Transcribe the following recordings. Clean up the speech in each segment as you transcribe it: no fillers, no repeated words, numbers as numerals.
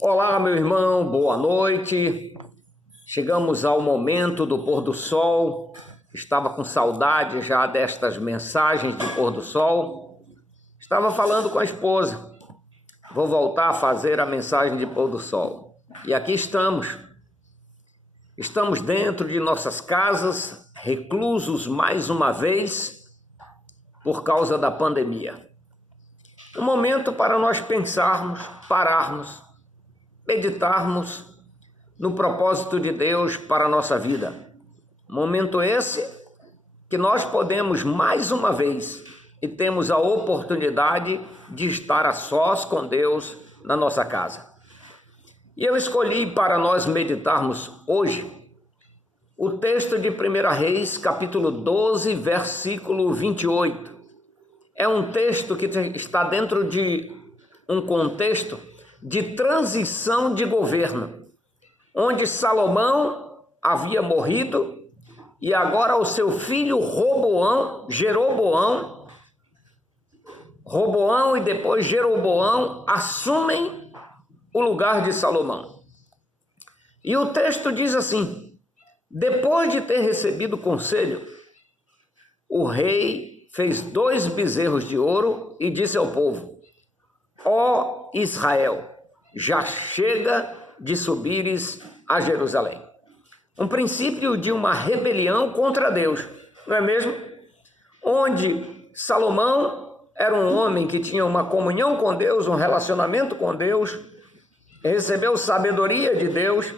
Olá, meu irmão, boa noite. Chegamos ao momento do pôr do sol. Estava com saudade já destas mensagens de pôr do sol. Estava falando com a esposa. Vou voltar a fazer a mensagem de pôr do sol. E aqui estamos. Estamos dentro de nossas casas, reclusos mais uma vez por causa da pandemia. Um momento para nós pensarmos, pararmos, meditarmos no propósito de Deus para a nossa vida. Momento esse que nós podemos mais uma vez e temos a oportunidade de estar a sós com Deus na nossa casa. E eu escolhi para nós meditarmos hoje o texto de 1 Reis, capítulo 12, versículo 28. É um texto que está dentro de um contexto de transição de governo, onde Salomão havia morrido e agora o seu filho Jeroboão e depois Jeroboão assumem o lugar de Salomão. E o texto diz assim: depois de ter recebido conselho, o rei fez 2 bezerros de ouro e disse ao povo: ó Israel, já chega de subires a Jerusalém. Um princípio de uma rebelião contra Deus, não é mesmo? Onde Salomão era um homem que tinha uma comunhão com Deus, um relacionamento com Deus, recebeu sabedoria de Deus.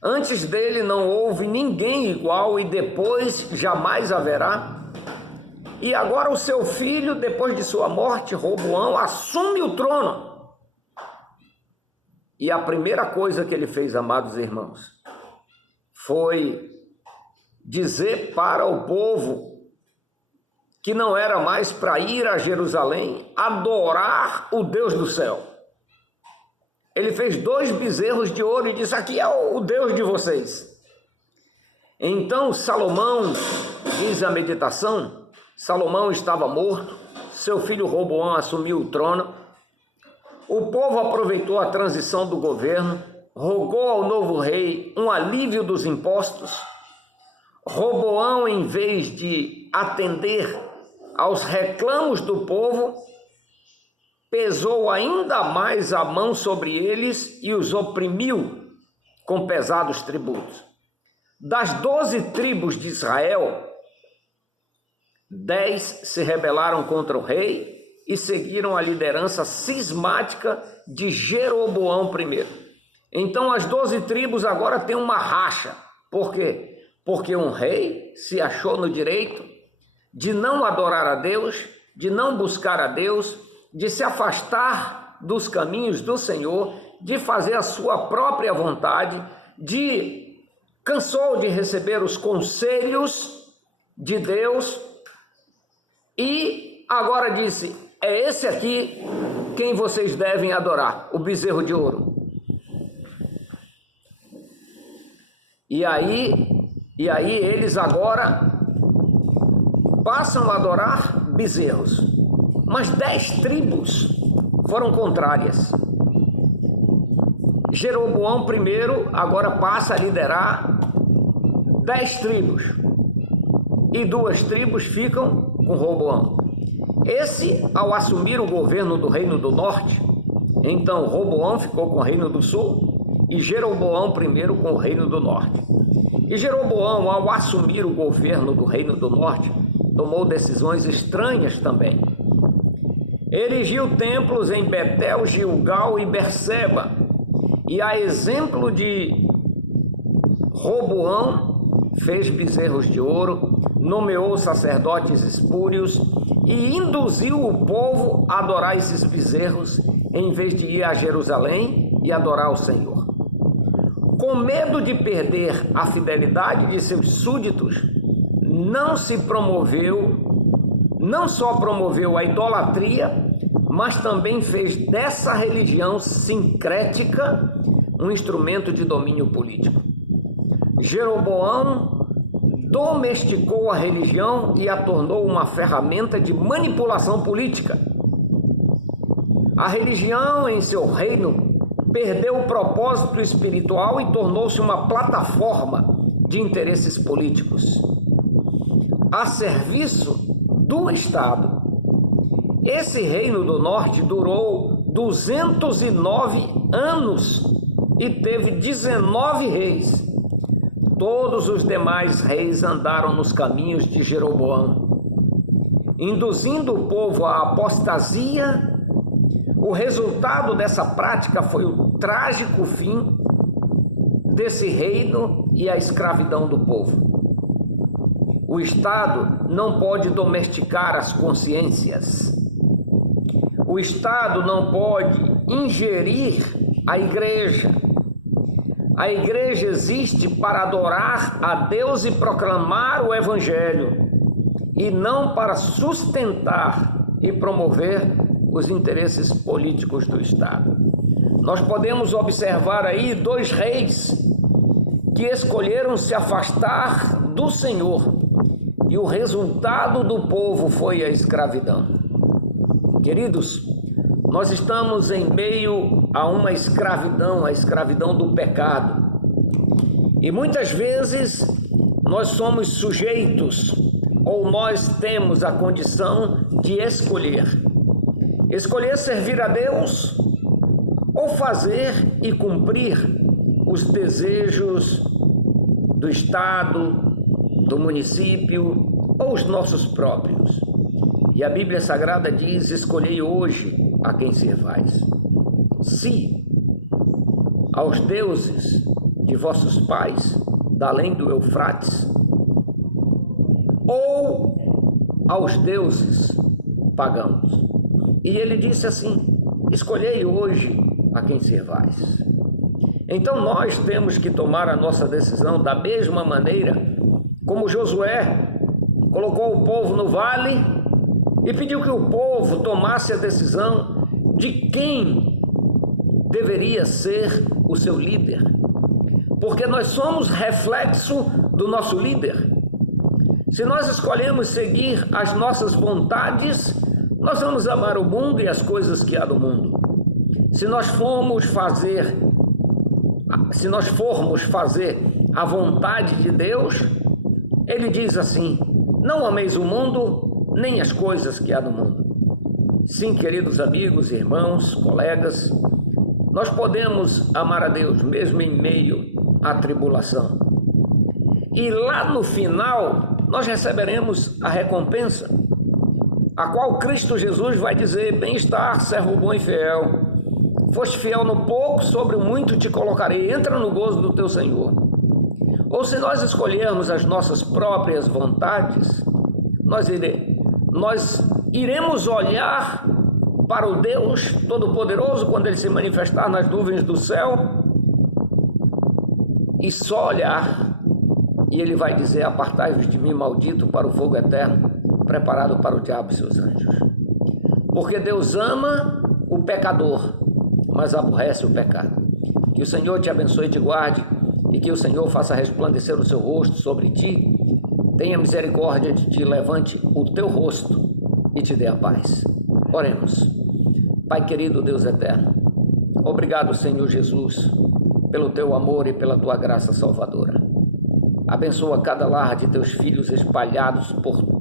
Antes dele não houve ninguém igual e depois jamais haverá. E agora o seu filho, depois de sua morte, Roboão, assume o trono. E a primeira coisa que ele fez, amados irmãos, foi dizer para o povo que não era mais para ir a Jerusalém adorar o Deus do céu. Ele fez 2 bezerros de ouro e disse: aqui é o Deus de vocês. Então Salomão, diz a meditação, Salomão estava morto, seu filho Roboão assumiu o trono, o povo aproveitou a transição do governo, rogou ao novo rei um alívio dos impostos. Roboão, em vez de atender aos reclamos do povo, pesou ainda mais a mão sobre eles e os oprimiu com pesados tributos. Das 12 tribos de Israel, 10 se rebelaram contra o rei e seguiram a liderança cismática de Jeroboão I. Então as 12 tribos agora têm uma racha. Por quê? Porque um rei se achou no direito de não adorar a Deus, de não buscar a Deus, de se afastar dos caminhos do Senhor, de fazer a sua própria vontade, cansou de receber os conselhos de Deus e agora disse: é esse aqui quem vocês devem adorar, o bezerro de ouro. E aí eles agora passam a adorar bezerros. Mas 10 tribos foram contrárias. Jeroboão I agora passa a liderar 10 tribos. E 2 tribos ficam com Roboão. Esse, ao assumir o governo do Reino do Norte, então Roboão ficou com o Reino do Sul e Jeroboão I com o Reino do Norte. E Jeroboão, ao assumir o governo do Reino do Norte, tomou decisões estranhas também. Erigiu templos em Betel, Gilgal e Berseba. E a exemplo de Roboão, fez bezerros de ouro, nomeou sacerdotes espúrios e induziu o povo a adorar esses bezerros em vez de ir a Jerusalém e adorar o Senhor. Com medo de perder a fidelidade de seus súditos, não só promoveu a idolatria, mas também fez dessa religião sincrética um instrumento de domínio político. Jeroboão domesticou a religião e a tornou uma ferramenta de manipulação política. A religião em seu reino perdeu o propósito espiritual e tornou-se uma plataforma de interesses políticos a serviço do Estado. Esse reino do norte durou 209 anos e teve 19 reis. Todos os demais reis andaram nos caminhos de Jeroboão, induzindo o povo à apostasia. O resultado dessa prática foi o trágico fim desse reino e a escravidão do povo. O Estado não pode domesticar as consciências. O Estado não pode ingerir a igreja. A igreja existe para adorar a Deus e proclamar o Evangelho, e não para sustentar e promover os interesses políticos do Estado. Nós podemos observar aí 2 reis que escolheram se afastar do Senhor, e o resultado do povo foi a escravidão. Queridos, nós estamos em meio a uma escravidão, a escravidão do pecado. E muitas vezes nós somos sujeitos, ou nós temos a condição de escolher. Escolher servir a Deus ou fazer e cumprir os desejos do Estado, do município ou os nossos próprios. E a Bíblia Sagrada diz: escolhei hoje a quem servais. Se aos deuses de vossos pais, da além do Eufrates, ou aos deuses pagãos. E ele disse assim: escolhei hoje a quem servais. Então nós temos que tomar a nossa decisão da mesma maneira como Josué colocou o povo no vale e pediu que o povo tomasse a decisão de quem deveria ser o seu líder. Porque nós somos reflexo do nosso líder. Se nós escolhemos seguir as nossas vontades, nós vamos amar o mundo e as coisas que há no mundo. Se nós formos fazer a vontade de Deus, ele diz assim: não ameis o mundo, nem as coisas que há no mundo. Sim, queridos amigos, irmãos, colegas, nós podemos amar a Deus mesmo em meio à tribulação. E lá no final, nós receberemos a recompensa, a qual Cristo Jesus vai dizer: bem-estar, servo bom e fiel. Foste fiel no pouco, sobre o muito te colocarei. Entra no gozo do teu Senhor. Ou se nós escolhermos as nossas próprias vontades, nós iremos olhar para o Deus Todo-Poderoso quando Ele se manifestar nas nuvens do céu, e só olhar, e Ele vai dizer: apartai-vos de mim, maldito, para o fogo eterno, preparado para o diabo e seus anjos. Porque Deus ama o pecador, mas aborrece o pecado. Que o Senhor te abençoe e te guarde, e que o Senhor faça resplandecer o seu rosto sobre ti, tenha misericórdia de ti, levante o teu rosto e te dê a paz. Oremos. Pai querido, Deus eterno, obrigado, Senhor Jesus, pelo teu amor e pela tua graça salvadora. Abençoa cada lar de teus filhos espalhados por